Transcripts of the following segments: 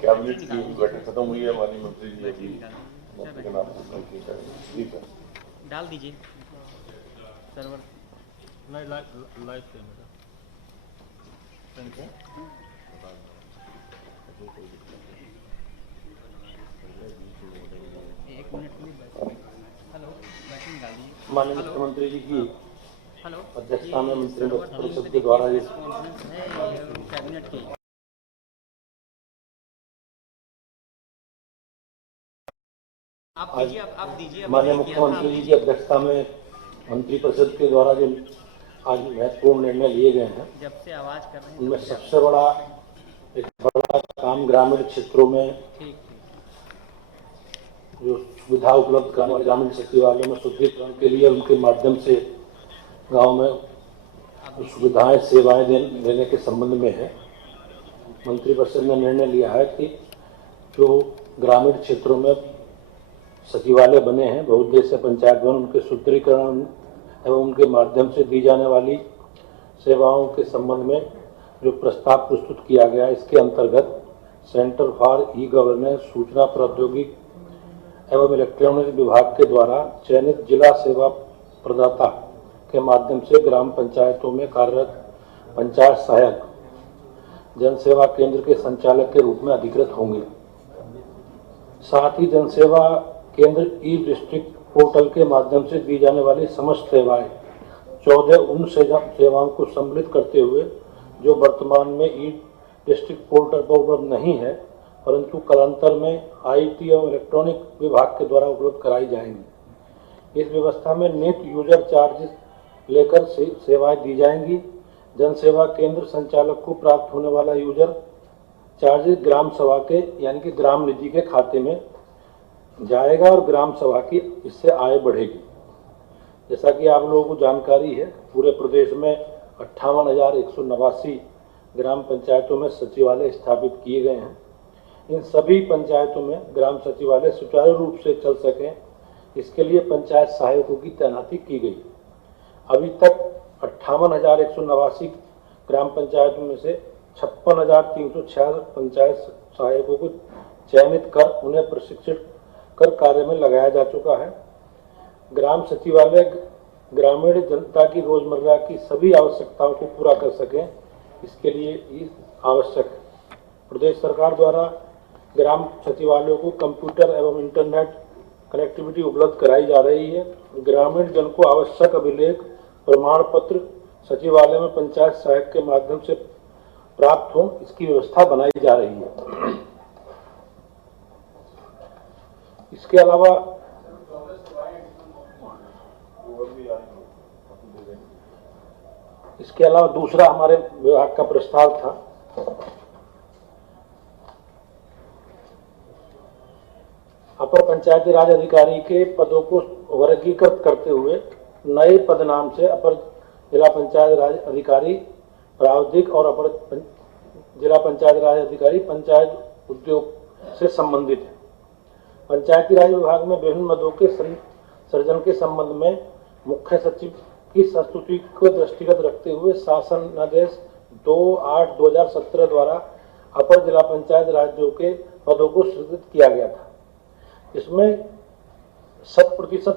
Cabinet की बैठक खत्म हुई है, माननीय मंत्री जी अभी मंत्री के नाम ठीक है, डाल दीजिए सर्वर लाइव एक मिनट के लिए हेलो बैटिंग डाल दीजिए। माननीय मुख्यमंत्री जी की हेलो अध्यक्षता में मंत्रिपरिषद के द्वारा ये कैबिनेट की आप दीजिए। माननीय मुख्यमंत्री जी की अध्यक्षता में मंत्रिपरिषद के द्वारा जो आज महत्वपूर्ण निर्णय लिए गए हैं, जब से आवाज कर रहे हैं उनमें सबसे बड़ा एक बड़ा काम ग्रामीण क्षेत्रों में जो सुविधा उपलब्ध कराने, ग्रामीण सचिवालय में सुदृढ़ीकरण के लिए उनके माध्यम से गांव में सुविधाएं सेवाएं देने के संबंध में है। मंत्रिपरिषद ने निर्णय लिया है कि जो ग्रामीण क्षेत्रों में सचिवालय बने हैं, बहुउद्देशीय पंचायत भवन, उनके सुदृढ़ीकरण एवं उनके माध्यम से दी जाने वाली सेवाओं के संबंध में जो प्रस्ताव प्रस्तुत किया गया, इसके अंतर्गत सेंटर फॉर ई गवर्नेंस, सूचना प्रौद्योगिकी एवं इलेक्ट्रॉनिक विभाग के द्वारा चयनित जिला सेवा प्रदाता के माध्यम से ग्राम पंचायतों में कार्यरत पंचायत सहायक जनसेवा केंद्र के संचालक के रूप में अधिकृत होंगे। साथ ही जनसेवा केंद्र ई डिस्ट्रिक्ट पोर्टल के माध्यम से दी जाने वाली समस्त सेवाएं 14 उन सेवाओं को सम्मिलित करते हुए जो वर्तमान में ई डिस्ट्रिक्ट पोर्टल पर उपलब्ध नहीं है, परंतु कालांतर में आईटी एवं इलेक्ट्रॉनिक विभाग के द्वारा उपलब्ध कराई जाएंगी। इस व्यवस्था में नेट यूजर चार्जेस लेकर सेवाएं दी जाएंगी। जनसेवा केंद्र संचालक को प्राप्त होने वाला यूजर चार्जेस ग्राम सभा के यानी कि ग्राम निधि के खाते में जाएगा और ग्राम सभा की इससे आय बढ़ेगी। जैसा कि आप लोगों को जानकारी है, पूरे प्रदेश में 58,189 ग्राम पंचायतों में सचिवालय स्थापित किए गए हैं। इन सभी पंचायतों में ग्राम सचिवालय सुचारू रूप से चल सकें, इसके लिए पंचायत सहायकों की तैनाती की गई। अभी तक 58,189 ग्राम पंचायतों में से 56,366 पंचायत सहायकों को चयनित कर उन्हें प्रशिक्षित कर कार्य में लगाया जा चुका है। ग्राम सचिवालय ग्रामीण जनता की रोजमर्रा की सभी आवश्यकताओं को पूरा कर सकें, इसके लिए आवश्यक है। प्रदेश सरकार द्वारा ग्राम सचिवालयों को कंप्यूटर एवं इंटरनेट कनेक्टिविटी उपलब्ध कराई जा रही है। ग्रामीण जन को आवश्यक अभिलेख प्रमाण पत्र सचिवालय में पंचायत सहायक के माध्यम से प्राप्त हो, इसकी व्यवस्था बनाई जा रही है। इसके अलावा दूसरा हमारे विभाग का प्रस्ताव था, अपर पंचायती राज अधिकारी के पदों को वर्गीकृत करते हुए नए पद नाम से अपर जिला पंचायत राज अधिकारी प्रावधिक और अपर जिला पंचायत राज अधिकारी पंचायत उद्योग से संबंधित है। पंचायती राज विभाग में विभिन्न पदों के सृजन के संबंध में मुख्य सचिव की संस्तुति को दृष्टिगत रखते हुए शासन आदेश 2/8/2017 द्वारा अपर जिला पंचायत राज्यों के पदों को सृजित किया गया था। इसमें 100%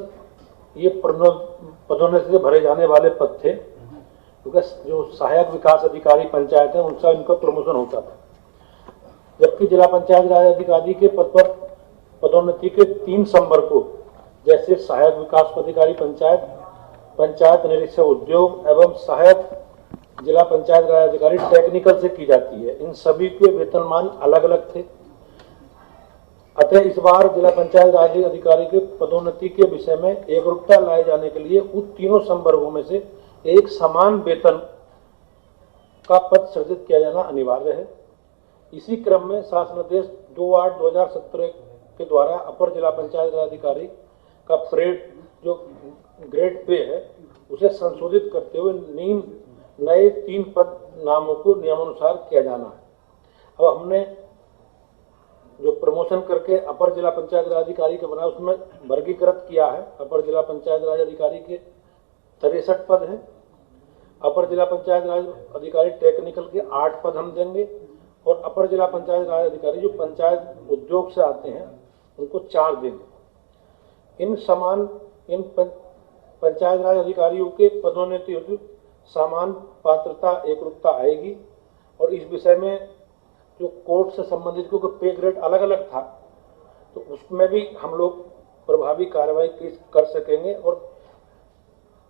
ये पदोन्नति से भरे जाने वाले पद थे, क्योंकि जो सहायक विकास अधिकारी पंचायत है उनका इनका प्रमोशन होता था। जबकि जिला पंचायत राज अधिकारी के पद पर पदोन्नति के 3 संवर्ग को, जैसे सहायक विकास अधिकारी पंचायत, पंचायत निरीक्षक उद्योग एवं सहायक जिला पंचायत राज अधिकारी टेक्निकल से की जाती है, इन सभी के वेतनमान अलग अलग थे। अतः इस बार जिला पंचायत राज अधिकारी के पदोन्नति के विषय में एकरूपता लाए जाने के लिए उन तीनों संवर्गों में से एक समान वेतन का पद सृजित किया जाना अनिवार्य है। इसी क्रम में शासनादेश 2/8/2017 के द्वारा अपर जिला पंचायत राज अधिकारी का जो ग्रेड पे है उसे संशोधित करते हुए नए 3 पद नामों को नियमानुसार किया जाना है। अब हमने जो प्रमोशन करके अपर जिला पंचायत राज अधिकारी का बना उसमें वर्गीकृत किया है। अपर जिला पंचायत राज अधिकारी के 63 पद हैं। अपर जिला पंचायत राज अधिकारी टेक्निकल के 8 पद हम देंगे और अपर जिला पंचायत राज अधिकारी जो पंचायत उद्योग से आते हैं उनको 4 दिन। इन पंचायत राज अधिकारियों के पदोन्नति हेतु समान पात्रता एकरूपता आएगी और इस विषय में जो कोर्ट से संबंधित, क्योंकि पे ग्रेड अलग अलग था, तो उसमें भी हम लोग प्रभावी कार्रवाई कर सकेंगे। और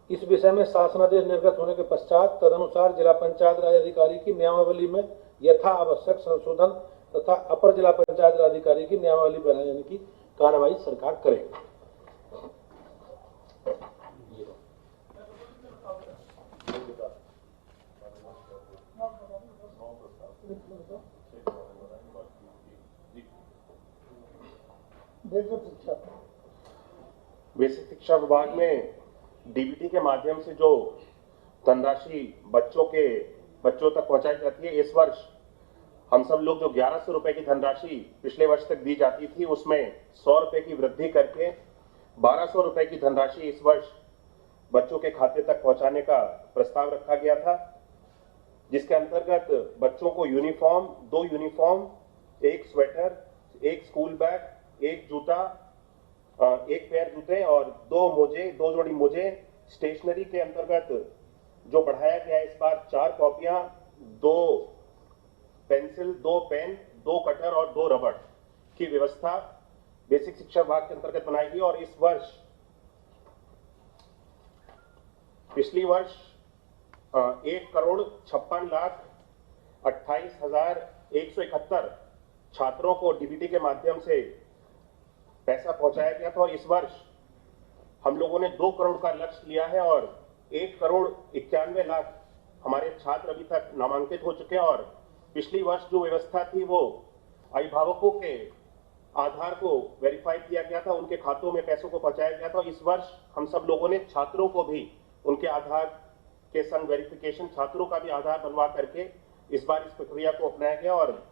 इस विषय में शासनादेश निर्गत होने के पश्चात तदनुसार जिला पंचायत राज अधिकारी की नियमावली में यथा आवश्यक संशोधन तथा अपर जिला पंचायत राज अधिकारी की नियमावली बनाने की कार्रवाई सरकार करेगी। बेसिक शिक्षा विभाग में डीबीटी के माध्यम से जो धनराशि बच्चों तक पहुंचाई जाती है, इस वर्ष हम सब लोग जो 1100 रुपए की धनराशि पिछले वर्ष तक दी जाती थी, उसमें 100 रुपए की वृद्धि करके 1200 रुपए की धनराशि इस वर्ष बच्चों के खाते तक पहुंचाने का प्रस्ताव रखा गया था, जिसके अंतर्गत बच्चों को uniform, 2 uniform, 1 sweater, 1 school bag, 1 जूता, 1 पेयर जूते और 2 जोड़ी मोजे, स्टेशनरी के अंतर्गत जो बढ़ाया गया इस बार 4 कॉपियां, 2 पेंसिल, 2 पेन, 2 कटर और 2 रबड़ की व्यवस्था बेसिक शिक्षा विभाग के अंतर्गत बनाई गई। और इस वर्ष, पिछली वर्ष 1,56,28,171 छात्रों को डीबीटी के माध्यम से पैसा पहुंचाया गया था और इस वर्ष हम लोगों ने 2 करोड़ का लक्ष्य लिया है और 1,91,00,000 हमारे छात्र अभी तक नामांकित हो चुके हैं। और पिछली वर्ष जो व्यवस्था थी वो अभिभावकों के आधार को वेरीफाई किया गया था, उनके खातों में पैसों को पहुंचाया गया था। इस वर्ष हम सब लोगों ने छात्रों को भी उनके आधार के संग वेरिफिकेशन, छात्रों का भी आधार बनवा करके इस बार इस प्रक्रिया को अपनाया गया और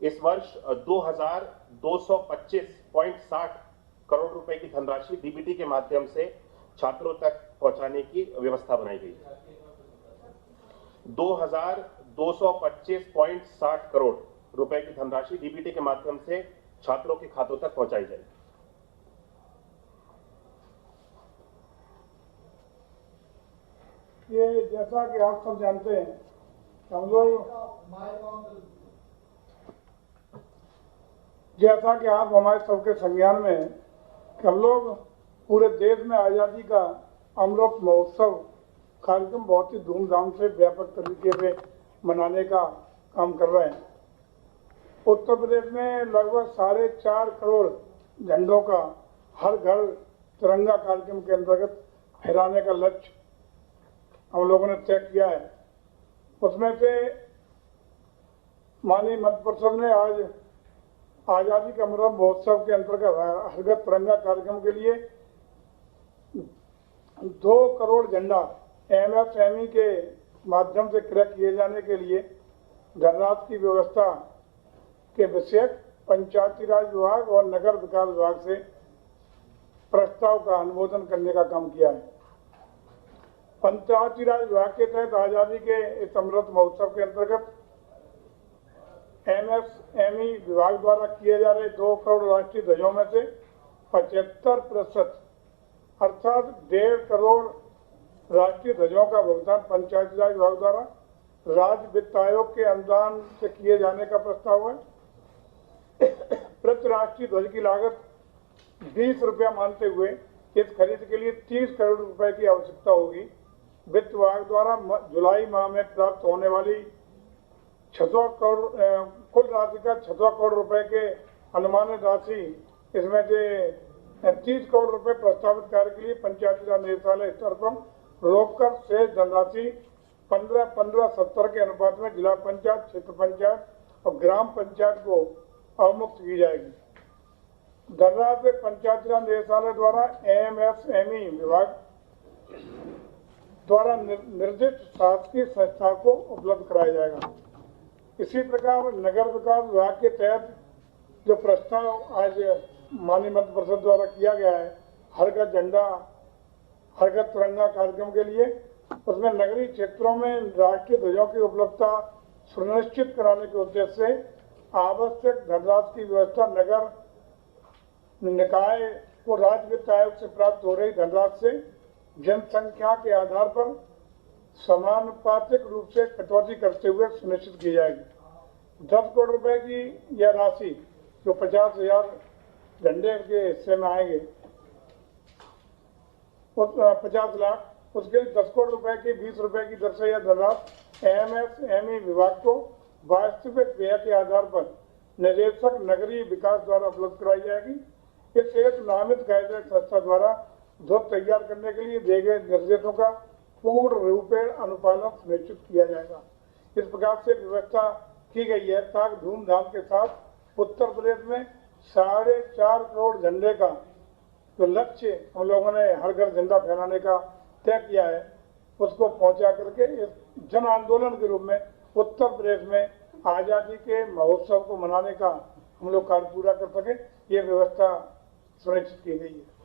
इस वर्ष 2,225.60 करोड़ रुपए की धनराशि डीबीटी के माध्यम से छात्रों तक पहुंचाने की व्यवस्था बनाई गई। 2,225.60 करोड़ रुपए की धनराशि डीबीटी के माध्यम से छात्रों के खातों तक पहुंचाई जाएगी। ये जैसा कि आप सब जानते हैं, हम लोग जैसा कि आप हमारे सबके संज्ञान में कि हम लोग पूरे देश में आज़ादी का अमृत महोत्सव कार्यक्रम बहुत ही धूमधाम से व्यापक तरीके से मनाने का काम कर रहे हैं। उत्तर प्रदेश में लगभग 4.5 करोड़ झंडों का हर घर तिरंगा कार्यक्रम के अंतर्गत फहराने का लक्ष्य हम लोगों ने तय किया है। उसमें से माननीय मंत्रि परिषद ने आज आज़ादी का अमृत महोत्सव के अंतर्गत हर घर तिरंगा कार्यक्रम के लिए 2 करोड़ झंडा MSME के माध्यम से क्रय किए जाने के लिए धनराशि की व्यवस्था के विषयक पंचायती राज विभाग और नगर विकास विभाग से प्रस्ताव का अनुमोदन करने का काम किया है। पंचायती राज विभाग के तहत आज़ादी के इस अमृत महोत्सव के अंतर्गत MSME विभाग द्वारा किए जा रहे 2 करोड़ राष्ट्रीय ध्वजों में से 75% अर्थात 1.5 करोड़ राष्ट्रीय ध्वजों का भुगतान पंचायती राज विभाग द्वारा राज्य वित्त आयोग के अनुदान से किए जाने का प्रस्ताव है। प्रति राष्ट्रीय ध्वज की लागत 20 रुपया मानते हुए इस खरीद के लिए 30 करोड़ रुपए की आवश्यकता होगी। वित्त विभाग द्वारा जुलाई माह में प्राप्त होने वाली 600 करोड़ कुल राशि का 600 करोड़ रुपए के अनुमानित राशि, इसमें से 30 करोड़ रुपए प्रस्तावित कार्य के लिए पंचायती राज निदेशालय स्तर पर रोककर शेष धनराशि 15-15-70 के अनुपात में जिला पंचायत, क्षेत्र पंचायत और ग्राम पंचायत को अवमुक्त की जाएगी। धनराशि पंचायती राज निदेशालय द्वारा MSME विभाग द्वारा निर्दिष्ट शासकीय संस्था को उपलब्ध कराया जाएगा। इसी प्रकार नगर विकास विभाग के तहत जो प्रस्ताव आज माननीय मंत्रि परिषद द्वारा किया गया है हर घर झंडा हर घर तिरंगा कार्यक्रम के लिए, उसमें नगरीय क्षेत्रों में राष्ट्रीय ध्वजों की उपलब्धता सुनिश्चित कराने के उद्देश्य से आवश्यक धनराशि की व्यवस्था नगर निकाय को राज्य वित्त आयोग से प्राप्त हो रही धनराशि से जनसंख्या के आधार पर समानुपातिक रूप से कटौती करते हुए सुनिश्चित की जाएगी। 10 करोड़ रुपए की यह राशि जो 50,000 झंडे के हिस्से में आएंगे, 50 लाख, उसके 10 करोड़ रुपए की 20 रुपए की दर से यह धनराशि एमएसएमई विभाग को वास्तविक व्यय के आधार पर निदेशक नगरीय विकास द्वारा उपलब्ध कराई जाएगी। इस एक नामित गाइडलाइन संस्था द्वारा ध्वज तैयार करने के लिए दिए गए निर्देशों का पूर्ण रूपेण अनुपालन सुनिश्चित किया जाएगा। इस प्रकार से व्यवस्था की गई है ताकि धूमधाम के साथ उत्तर प्रदेश में 4.5 करोड़ झंडे का जो लक्ष्य हम लोगों ने हर घर झंडा फहराने का तय किया है, उसको पहुंचा करके इस जन आंदोलन के रूप में उत्तर प्रदेश में आजादी के महोत्सव को मनाने का हम लोग कार्य पूरा कर सके, ये व्यवस्था सुनिश्चित की गई है।